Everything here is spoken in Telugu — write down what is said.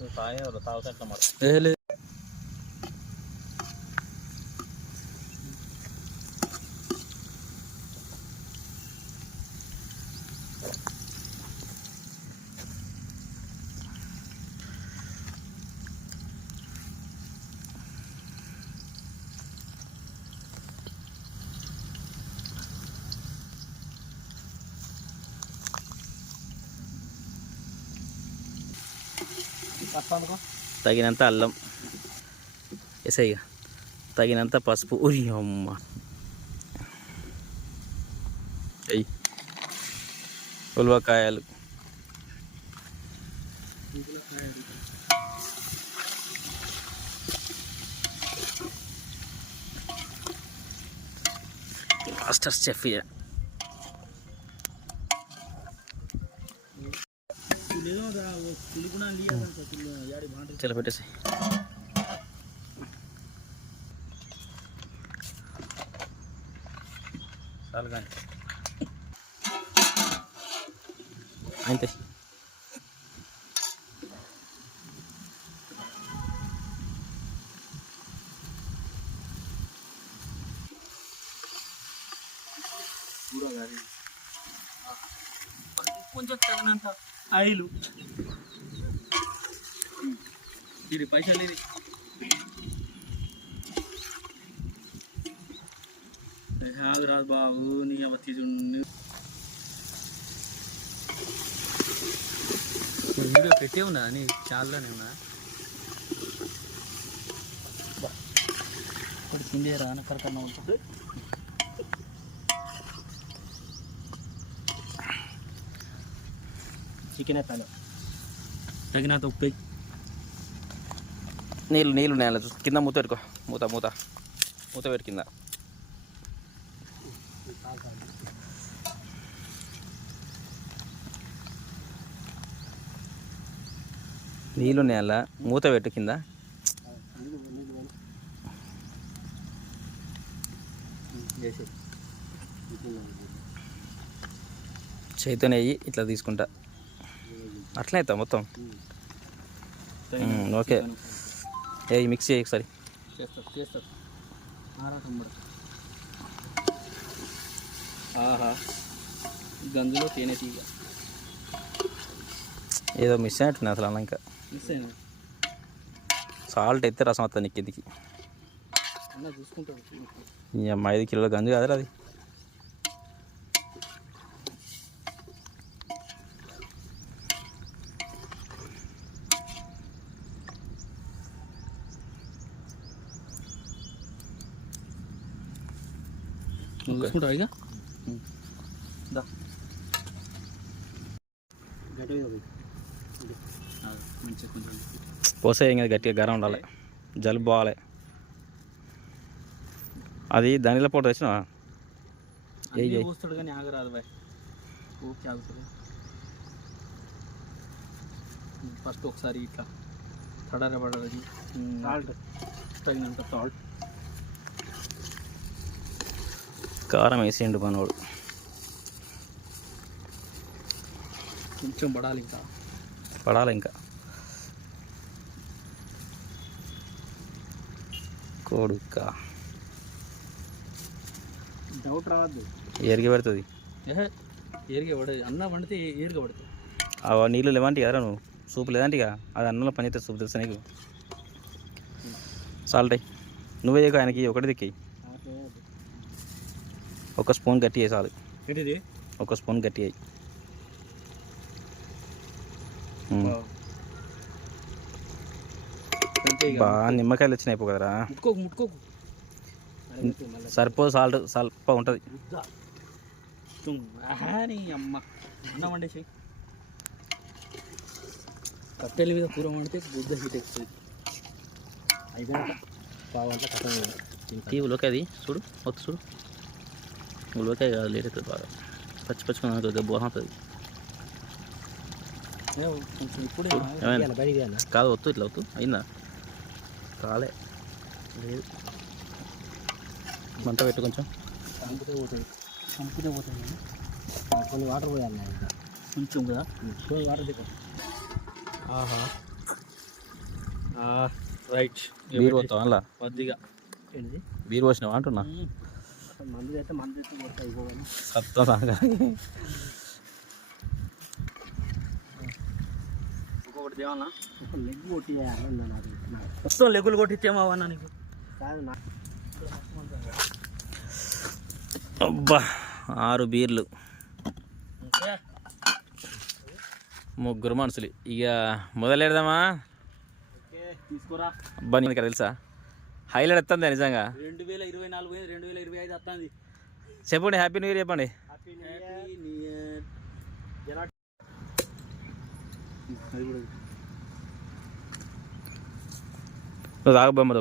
లేదు తగినంత అల్లం వేసాయి, తగినంత పసుపు. ఉరి అమ్మ అయ్యి ఉలవకాయలు, మాస్టర్ చెఫ్ చలో పెట్టేసి. చాలు కానీ అంతే. కొంచెం తగినంత ఆయిల్, ఇది పైసలు, ఇది కాదు రాదు బాబు, నీ అవ తీసు వీడియో పెట్టే ఉన్నా నీ ఛానల్లోనే ఉన్నా. ఇప్పుడు కిందే రానక్కడికన్నా ఉంటుంది. చికెన్ ఎత్తాను, తగినంత ఉప్పు, నీళ్ళు నేల కింద మూత పెట్టుకో, మూత పెట్టు కింద. నీళ్ళు నేల మూత పెట్టు కింద. చేతితో నెయ్యి ఇట్లా తీసుకుంటా, అట్లా అవుతా మొత్తం. ఓకే, ఏ మిక్స్ చేయి ఒకసారి. ఆహా, గంజులో తేనె తీగ ఏదో మిస్ అయినట్టున్నా అసలు. అలా ఇంకా మిస్ అయినా సాల్ట్ అయితే రసం వస్తుంది నీకు కిందికి. చూసుకుంటాడు 5 కిలోల గంజు కాదు అది. చూసుకుంటావు ఇక పోసే ఇంకా గట్టిగా గరం ఉండాలి, జలుబు పోవాలి. అది ధనియాల పౌడర్ వేసినా పోస్తాడు కానీ ఆగరాదు బాయ్, ఓకే ఆగుతుంది. ఫస్ట్ ఒకసారి ఇట్లా తడరబడది, సాల్ట్ తగినంత సాల్ట్, కారం వేసిండు మనోడు. కొంచెం పడాలి ఇంకా కోడుక్క డౌట్ రావద్దు, ఏరిగి పడుతుంది. ఏరిగే పడదు, అన్నం వండితే ఏరిగా పడుతుంది. ఆ నీళ్ళు లేవంటి కదా నువ్వు, సూపు లేదంటే ఇక అది అన్నంలో పనిచేస్తే సూపు తెలుసా నీకు. సాల్ట్ అయ్యి నువ్వే ఆయనకి ఒకటి దిక్కి, ఒక స్పూన్ గట్టి వేసాలి. ఒక స్పూన్ గట్టి అయ్యి బాగా నిమ్మకాయలు వచ్చినాయి కదరా. ముట్టుకోకు సరిపోదు, సాల్ట్ స్వల్ప ఉంటుంది. అమ్మ అన్నం వండేసి కట్టెల మీద కూర వండితే గుడ్డ హీట్ ఎక్కుతుంది. అయిపోయినాక పావంతా కట్టం ఈ ఉలకాయ అది చూడు, చూడు ఉలకాయ కాదు, లేట్ అవుతుంది బాగా. పచ్చి బాగుంటుంది. కాదు వద్దు, ఇట్లా వద్దు. అయిందా కాలే, లేదు మంట పెట్టు కొంచెం. చంపితే పోతుంది కొన్ని వాటర్ పోయాలి కొంచెం కదా, వాటర్ దిగు. ఆహా రైట్. బీర్ పోతావా అలా? కొద్దిగా బీర్ పోసినావా అంటున్నా. మందు అయితే కొడతా అయిపోవాలి. సత్తా సాగా ఇంకొకటి దేవన్నా, ఒక లెగ్ కొట్టి మొత్తం లెగ్గులు కొట్టించేమావన్నా నీకు. కాదు నా అబ్బా 6 బీర్లు, 3 మనుషులు. ఇక మొదలెడదామా? తీసుకోరా. అబ్బా నీకు ఇక్కడ తెలుసా హైలైట్ వస్తుంది నిజంగా. 2024 2025 వస్తుంది. చెప్పండి, హ్యాపీ న్యూ ఇయర్ చెప్పండి. Happy new year. నువ్వు తాగబొమ్మదు.